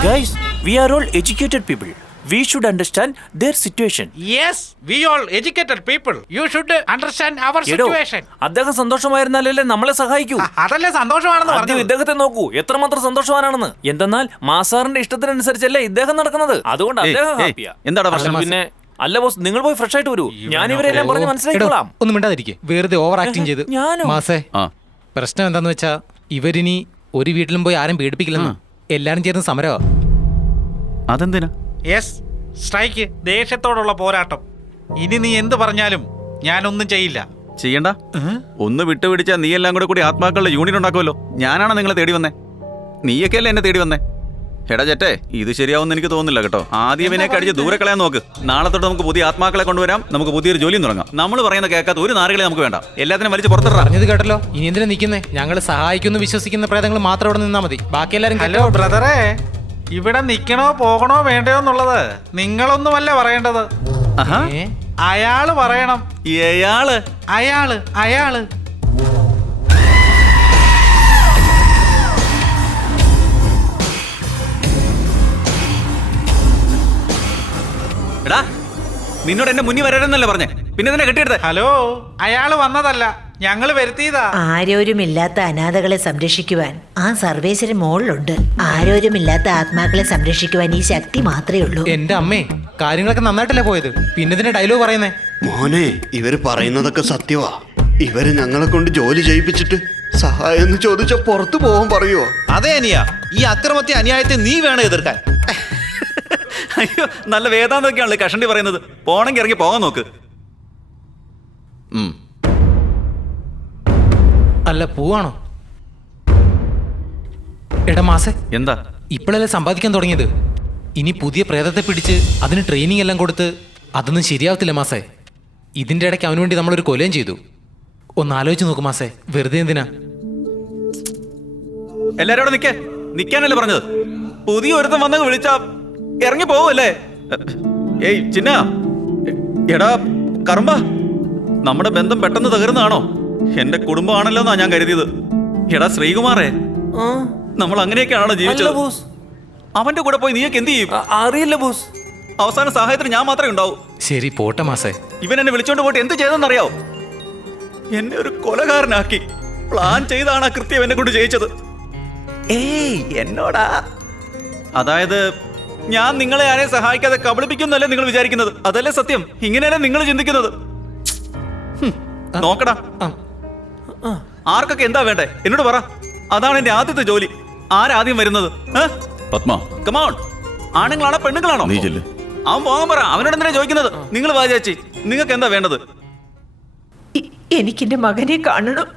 Guys, we are all educated people. We should understand their situation. Yes, we all educated people. You should understand our situation. അദ്ദേഹം സന്തോഷമായിരുന്നാലല്ലേ നമ്മളെ സഹായിക്കൂ. അതല്ലേ സന്തോഷമാണെന്ന് പറഞ്ഞു. ഇദ്ദേഹത്തെ നോക്കൂ, എത്രമാത്രം സന്തോഷവാനാണെന്ന്. എന്തെന്നാൽ മാസാറിന്റെ ഇഷ്ടത്തിനനുസരിച്ചല്ലേ ഇദ്ദേഹം നടക്കുന്നത്. അതുകൊണ്ട് അദ്ദേഹം ഹാപ്പിയാ. എന്താണ് പ്രശ്നം? പിന്നെ അല്ല ബോസ്, നിങ്ങൾ പോയി ഫ്രഷ് ആയിട്ട് വരൂ. ഞാൻ ഇവരെല്ലാം പറഞ്ഞ് മനസ്സിലാക്കിക്കോളാം. ഒന്നും മിണ്ടാതിരിക്കെ, വെറുതെ ഓവർ ആക്ടിങ് ചെയ്ത്. മാസേ, പ്രശ്നം എന്താന്ന് വെച്ചാ ഇവരിനി ഒരു വീട്ടിലും പോയി ആരും പീഡിപ്പിക്കില്ലെന്ന് എല്ലാരും ചേർന്ന് സമരമാ. അതെന്തിനാ? യെസ്, സ്ട്രൈക്ക്, ദേഷ്യത്തോടുള്ള പോരാട്ടം. ഇനി നീ എന്ത് പറഞ്ഞാലും ഞാനൊന്നും ചെയ്യില്ല. ചെയ്യണ്ട. ഒന്ന് വിട്ടുപിടിച്ചാ നീ എല്ലാം കൂടി ആത്മാക്കളുടെ യൂണിയൻ ഉണ്ടാക്കുമല്ലോ. ഞാനാണ് നിങ്ങളെ തേടി വന്നേ, നീയൊക്കെയല്ലേ എന്നെ തേടി വന്നേ. എടാ ചേട്ടേ, ഇത് ശരിയാവുമെന്ന് എനിക്ക് തോന്നുന്നില്ല കേട്ടോ. ആദ്യം ഇവനെ കടിച്ച് ദൂരെ കളയാൻ നോക്ക്. നാളെ തൊട്ട് നമുക്ക് പുതിയ ആത്മാക്കളെ കൊണ്ടുവരാം, നമുക്ക് പുതിയൊരു ജോലിയും തുടങ്ങാം. നമ്മൾ പറയുന്ന കേൾക്കാത്ത ഒരു നാറുകളെ നമുക്ക് വേണ്ട, എല്ലാത്തിനും വലിച്ച് പുറത്തിടാം. പറഞ്ഞത് കേട്ടല്ലോ. ഇനി എന്തിനാ നിൽക്കുന്നേ? ഞങ്ങൾ സഹായിക്കുന്നു വിശ്വസിക്കുന്ന പ്രേതങ്ങൾ മാത്രം ഇവിടെ നിന്നാ മതി. ബാക്കി എല്ലാരും ഹലോ ബ്രദറേ, ഇവിടെ നിക്കണോ പോകണോ വേണ്ടയോ എന്നുള്ളത് നിങ്ങളൊന്നുമല്ല പറയേണ്ടത്. അയാള് പറയണം. അയാള് എടാ, നിന്നോട് എന്റെ മുന്നിൽ വരരുന്നല്ലേ പറഞ്ഞേ, പിന്നെ തന്നെ കെട്ടിയെടുത്തേ. ഹലോ, അയാള് വന്നതല്ല, ഞങ്ങള് വരുത്തിയതാ. ആരോരുമില്ലാത്ത അനാഥകളെ സംരക്ഷിക്കുവാൻ ആ സർവേശ്വരൻ മോളിലുണ്ട്. ആരോരുമില്ലാത്ത ആത്മാക്കളെ സംരക്ഷിക്കുവാൻ ഈ ശക്തി മാത്രമേ ഉള്ളൂ. എന്റെ അമ്മേ, കാര്യങ്ങളൊക്കെ നന്നായിട്ടല്ലേ പോയത്, പിന്നെ ഇതിന്റെ ഡയലോഗ് പറയുന്നേ. മോനെ, ഇവര് പറയുന്നതൊക്കെ സത്യവാ. ഇവര് ഞങ്ങളെ കൊണ്ട് ജോലി ചെയ്യിപ്പിച്ചിട്ട് സഹായം എന്ന് ചോദിച്ചാ പുറത്തു പോകാൻ പറയുവോ? അതെ അനിയ, ഈ അക്രമത്തെ അന്യായത്തെ നീ വേണം എതിർക്കാൻ. അയ്യോ, നല്ല വേദാന്തൊക്കെയാണല്ലോ കഷണ്ടി പറയുന്നത്. പോണെങ്കിൽ ഇറങ്ങി പോകാൻ നോക്ക്. അല്ല, പോവാണോ? എടാ മാസേ, എന്താ ഇപ്പോഴല്ലേ സമ്പാദിക്കാൻ തുടങ്ങിയത്? ഇനി പുതിയ പ്രേതത്തെ പിടിച്ച് അതിന് ട്രെയിനിങ് എല്ലാം കൊടുത്ത് അതൊന്നും ശരിയാവത്തില്ല മാസേ. ഇതിന്റെ ഇടയ്ക്ക് അവന് വേണ്ടി നമ്മളൊരു കൊലയും ചെയ്തു. ഒന്ന് ആലോചിച്ച് നോക്ക് മാസേ, വെറുതെ എന്തിനാ? എല്ലാരും അവിടെ നിക്കാനല്ലേ പറഞ്ഞത്? പുതിയ ഒരുത്തം വന്നങ്ങ് വിളിച്ചാ ഇറങ്ങി പോവല്ലേ? ഏയ് ചിന്ന, എടാ കറുമ്പ, നമ്മുടെ ബന്ധം പെട്ടെന്ന് തകരുന്നതാണോ? എന്റെ കുടുംബമാണല്ലോ എന്നാ ഞാൻ കരുതിയത്. എടാ ശ്രീകുമാറേ, നമ്മൾ അങ്ങനെയൊക്കെയാണോ ജീവിച്ചത്? അവന്റെ കൂടെ പോയി നീയൊക്കെ എന്ത് ചെയ്യും? അറിയില്ല ബോസ്. അവസാന സഹായത്തിന് ഞാൻ മാത്രമേ ഉണ്ടാവൂ. ശരി പോട്ടെ മാസേ. ഇവൻ എന്നെ വിളിച്ചോണ്ട് പോയിട്ട് എന്ത് ചെയ്തെന്നറിയാവോ? എന്നെ ഒരു കൊലകാരനാക്കി പ്ലാൻ ചെയ്താണ് ആ കൃത്യം എന്നെ കൊണ്ട് ജയിച്ചത്. ഏയ് എന്നോടാ. അതായത് ഞാൻ നിങ്ങളെ ആരെയും സഹായിക്കാതെ കബളിപ്പിക്കുന്നല്ലേ നിങ്ങൾ വിചാരിക്കുന്നത്? അതല്ലേ സത്യം? ഇങ്ങനെയല്ലേ നിങ്ങൾ ചിന്തിക്കുന്നത്? നോക്കടാ, ആർക്കൊക്കെ എന്താ വേണ്ടേ എന്നോട് പറ. അതാണ് എന്റെ ആദ്യത്തെ ജോലി. ആരാദ്യം വരുന്നത്? പത്മ, കമോൺ. ആണുങ്ങളാണോ പെണ്ണുങ്ങളാണോ? അവൻ പോകാൻ പറ. അവനോട് എന്തിനാ ചോദിക്കുന്നത്? നിങ്ങൾ വാ ചേച്ചി, നിങ്ങൾക്ക് എന്താ വേണ്ടത്? എനിക്കെന്റെ മകനെ കാണണം.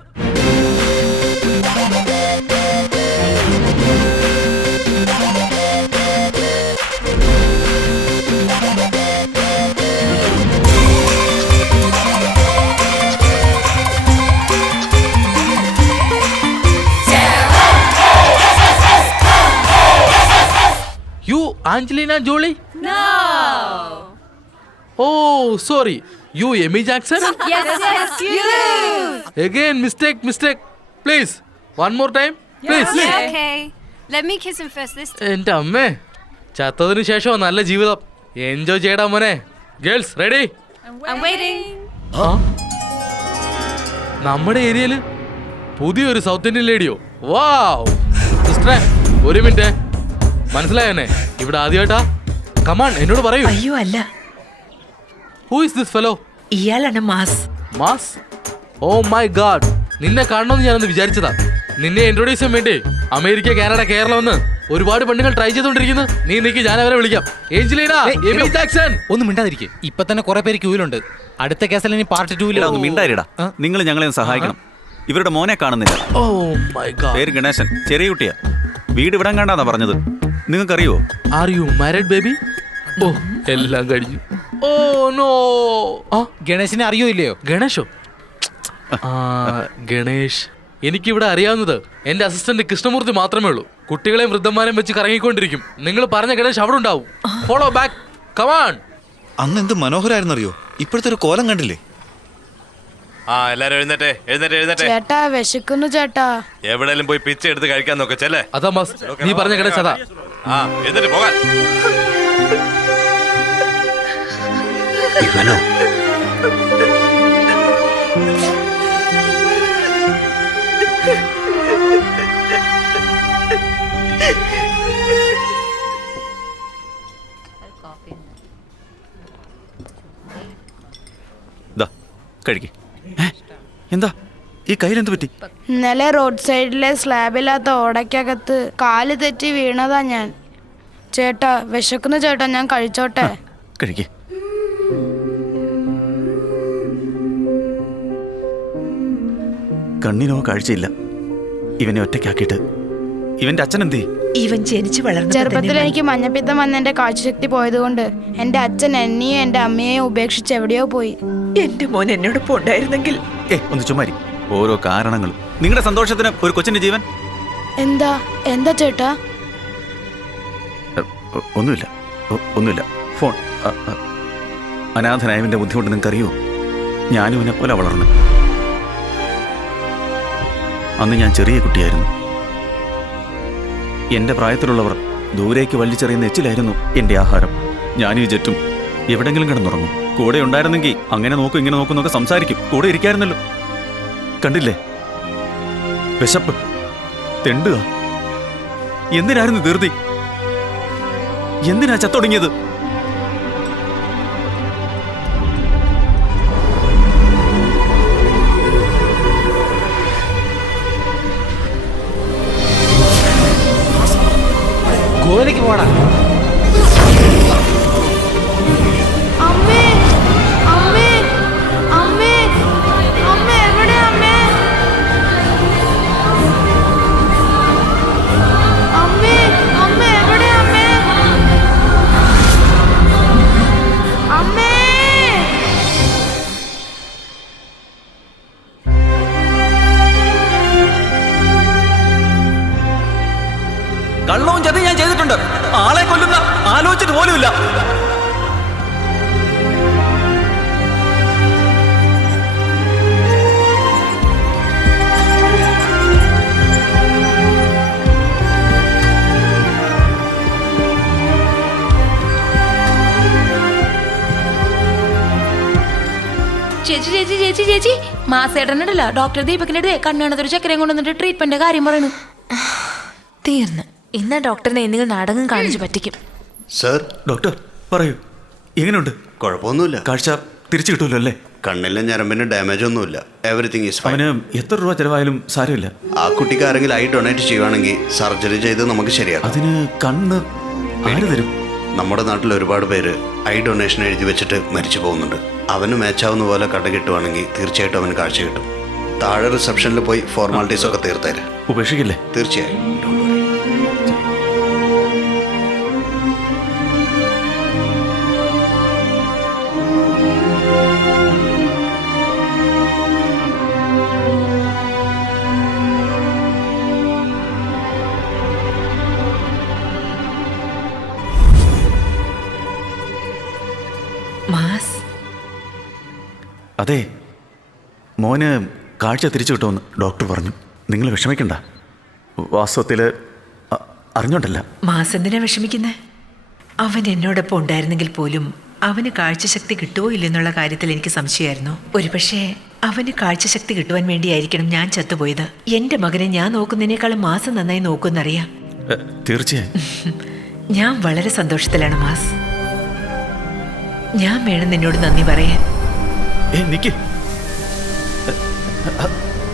You Angelina Jolie? No. Oh, sorry. You Amy Jackson? Yes, you. Again, mistake. Please, one more time. Please. Yeah, okay. Let me kiss him first this time. എൻ്റെ അമ്മേ, ചത്തതിനു ശേഷം നല്ല ജീവിതം എൻജോയ് ചെയ്യടാ മോനെ. Girls ready? I'm waiting. നമ്മുടെ ഏരിയയില് പുതിയൊരു സൗത്ത് ഇന്ത്യൻ ലേഡിയോ? വാവ്. സിസ്റ്ററെ, ഒരു മിനിറ്റ്. മനസ്സിലായെന്നെ? ഇവിടെ ആദ്യമായിട്ടാ? കമാൺ, എന്നോട് പറയൂ. അയ്യോ അല്ല. Who is this fellow? ഇയാളാണ് മാസ്. മാസ്? ഓ മൈ ഗാഡ്, നിന്നെ കാണണമെന്ന് ഞാനൊന്ന് വിചാരിച്ചതാ. നിന്നെ ഇൻട്രൊഡ്യൂസ് ചെയ്യാൻ വേണ്ടി അമേരിക്ക, കാനഡ, കേരളം എന്ന് ഒരുപാട് പെണ്ണുങ്ങൾ ട്രൈ ചെയ്തോണ്ടിരിക്കുന്നു. നീ നിക്ക്, ഞാൻ അവരെ വിളിക്കാം. Angelina, Amy Jackson. ഒന്നും മിണ്ടാതിരിക്കെ, ഇപ്പൊ തന്നെ കുറെ പേര് ക്യൂവിലുണ്ട്. അടുത്ത കേസിൽ ഇനി പാർട്ട് 2 ഒന്ന് മിണ്ടായിരടാ. നിങ്ങൾ ഞങ്ങളെ സഹായിക്കണം. ഇവരുടെ മോനെ കാണുന്നില്ല. Oh my god. പേര് ഗണേശൻ, ചെറിയ കുട്ടിയാ. വീട് ഇവിടം കണ്ടാന്നാ പറഞ്ഞത്. നിങ്ങൾക്കറിയോ? Are you married baby? ഓ, എല്ലാം കഴിഞ്ഞു. Oh no. ഗണേശനെ അറിയോ ഇല്ലയോ? ഗണേശോ? ഗണേഷ് എനിക്കിവിടെ അറിയാവുന്നത് എന്റെ അസിസ്റ്റന്റ് കൃഷ്ണമൂർത്തി മാത്രമേ ഉള്ളൂ. കുട്ടികളെയും വൃദ്ധന്മാരെയും വെച്ച് കറങ്ങിക്കൊണ്ടിരിക്കും. നിങ്ങൾ പറഞ്ഞ ഗണേഷ് അവിടെ ഉണ്ടാവും. Follow back, come on. അന്ന് എന്ത് മനോഹരായിരുന്നറിയോ? ഇപ്പോഴത്തെ ഒരു കോലം കണ്ടില്ലേ? എല്ലാരും എഴുന്നേറ്റേ. ചേട്ടാ വിശക്കുന്നു ചേട്ടാ. എവിടെയെങ്കിലും പോയി പിച്ച എടുത്ത് കഴിക്കാൻ നോക്ക. ചെല്ലേ. അതാ മസ്, നീ പറഞ്ഞ ഗണേശ് അതാ. ആ എന്നിട്ട് പോകാൻ. ഇവനോ? കഴിക്ക്. എന്താ ഈ കയ്യിലെന്ത് പറ്റി? ഇന്നലെ റോഡ് സൈഡിലെ സ്ലാബില്ലാത്ത ഓടയ്ക്കകത്ത് കാല് തെറ്റി വീണതാ ഞാൻ. ചേട്ടാ വിശക്കുന്ന ചേട്ടാ, ഞാൻ കഴിച്ചോട്ടെ? കഴിക്ക്. കണ്ണിനോ കാഴ്ചയില്ല. ഇവനെ ഒറ്റയ്ക്കാക്കിയിട്ട് ഇവന്റെ അച്ഛൻ എന്തേ? ഇവൻ ജനിച്ചു ചെറുപ്പത്തിൽ എനിക്ക് മഞ്ഞപ്പിത്തം വന്ന് എന്റെ കാഴ്ചശക്തി പോയതുകൊണ്ട് എന്റെ അച്ഛൻ എന്നെയും എന്റെ അമ്മയെയും ഉപേക്ഷിച്ച് എവിടെയോ പോയി. എന്റെ മോൻ എന്നോടൊപ്പം ഉണ്ടായിരുന്നെങ്കിൽ. ഒന്ന് ചുമ്മാരി. ഓരോ കാരണങ്ങളും. നിങ്ങളുടെ സന്തോഷത്തിന് ഒരു കൊച്ചിന്റെ ജീവൻ. എന്താ എന്താ ചേട്ടാ? ഒന്നുമില്ല, ഒന്നുമില്ല. ഫോൺ. അനാഥനായവന്റെ ബുദ്ധിമുട്ട് നിങ്ങൾക്കറിയോ? ഞാനും ഇവനെ പോലെ വളർന്നു. അന്ന് ഞാൻ ചെറിയ കുട്ടിയായിരുന്നു. എന്റെ പ്രായത്തിലുള്ളവർ ദൂരേക്ക് വലിച്ചെറിയുന്ന എച്ചിലായിരുന്നു എന്റെ ആഹാരം. ഞാനും ഈ ജെറ്റും എവിടെങ്കിലും കിടന്നുറങ്ങും. കൂടെ ഉണ്ടായിരുന്നെങ്കിൽ അങ്ങനെ നോക്കും ഇങ്ങനെ നോക്കും എന്നൊക്കെ സംസാരിക്കും. കൂടെ ഇരിക്കായിരുന്നല്ലോ. കണ്ടില്ലേ വിശപ്പ്, തെണ്ടുക. എന്തിനായിരുന്നു ധൃതി? എന്തിനാ ചത്തൊടുങ്ങിയത്? ഗോവയിലേക്ക് പോടാ. അമ്മേ അമ്മേ അമ്മേ അമ്മേ എവിടെ അമ്മേ? അമ്മേ അമ്മേ എവിടെ അമ്മേ? അമ്മേ കള്ളവും ചതി ഞാൻ ചെയ്തിട്ടുണ്ട്. ആളെ കൊല്ലുന്ന ആലോചിച്ചിട്ട് പോലുമില്ല. ചേച്ചി ചേച്ചി ചേച്ചി ചേച്ചി മാസേട്ടനുണ്ടല്ലോ ഡോക്ടർ ദീപകിന്റെ അടുത്ത് കണ്ണാണത്തൊരു ചക്കരയും കൊണ്ടുവന്നിട്ട് ട്രീറ്റ്മെന്റ് കാര്യം പറയണു. തീർന്ന് ഇന്ന് ഡോക്ടറിനെ എന്തെങ്കിലും നാടകം കാണിച്ചു പറ്റിക്കും. സർ. ഡോക്ടർ പറയൂ, എങ്ങനെയുണ്ട്? കുഴപ്പമൊന്നുമില്ല. കാഴ്ച തിരിച്ചു കിട്ടുമല്ലോ അല്ലേ? കണ്ണിലെ ഞരമ്പിന് ഡാമേജ് ഒന്നുമില്ല. Everything is fine. അവന് എത്ര രൂപ ചെലവായാലും സാരമില്ല. ആ കുട്ടിക്ക് ആരെങ്കിലും ഐ ഡൊണേറ്റ് ചെയ്യുവാണെങ്കിൽ സർജറി ചെയ്ത് നമുക്ക് ശരിയാക്കാം. അതിന് കണ്ണ് ആര് തരും? നമ്മുടെ നാട്ടിൽ ഒരുപാട് പേര് ഐ ഡൊണേഷൻ എഴുതി വെച്ചിട്ട് മരിച്ചു പോകുന്നുണ്ട്. അവന് മാച്ചാവുന്ന പോലെ കട കിട്ടുവാണെങ്കിൽ തീർച്ചയായിട്ടും അവന് കാഴ്ച കിട്ടും. താഴെ റിസപ്ഷനിൽ പോയി ഫോർമാലിറ്റീസ് ഒക്കെ തീർത്തേര്. ഉപേക്ഷിക്കില്ലേ? തീർച്ചയായും. അതെ, മോന് കാഴ്ച തിരിച്ചു കിട്ടുമെന്ന് ഡോക്ടർ പറഞ്ഞു. നിങ്ങൾ വിഷമിക്കണ്ട. വാസ്തവത്തിൽ അറിഞ്ഞോണ്ടല്ല. മാസെന്തിനാ വിഷമിക്കുന്നേ? അവൻ എന്നോടൊപ്പം ഉണ്ടായിരുന്നെങ്കിൽ പോലും അവന് കാഴ്ചശക്തി കിട്ടുമോ ഇല്ലെന്നുള്ള കാര്യത്തിൽ എനിക്ക് സംശയമായിരുന്നു. ഒരുപക്ഷെ അവന് കാഴ്ചശക്തി കിട്ടുവാൻ വേണ്ടിയായിരിക്കണം ഞാൻ ചത്തുപോയത്. എന്റെ മകനെ ഞാൻ നോക്കുന്നതിനേക്കാളും മാസം നന്നായി നോക്കുമെന്നറിയാം. തീർച്ചയായും. ഞാൻ വളരെ സന്തോഷത്തിലാണ് മാസ്. ഞാൻ വേണം നിന്നോട് നന്ദി പറയാൻ. നിക്ക്.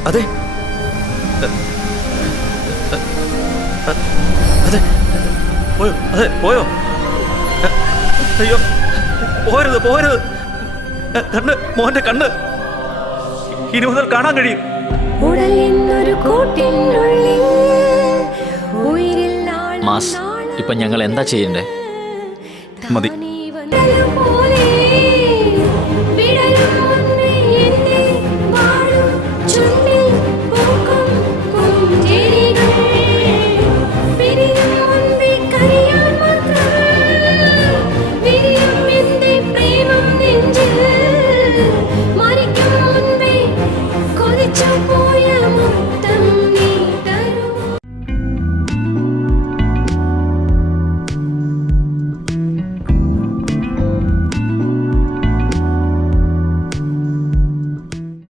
അതെ അതെ പോയോ? അതെ പോയോ? അയ്യോ, പോരുത് പോരുത്. കണ്ണ്, മോന്റെ കണ്ണ് ഇനി മുതൽ കാണാൻ കഴിയും. മാസ്, ഇപ്പൊ ഞങ്ങൾ എന്താ ചെയ്യണ്ടേ? മതി.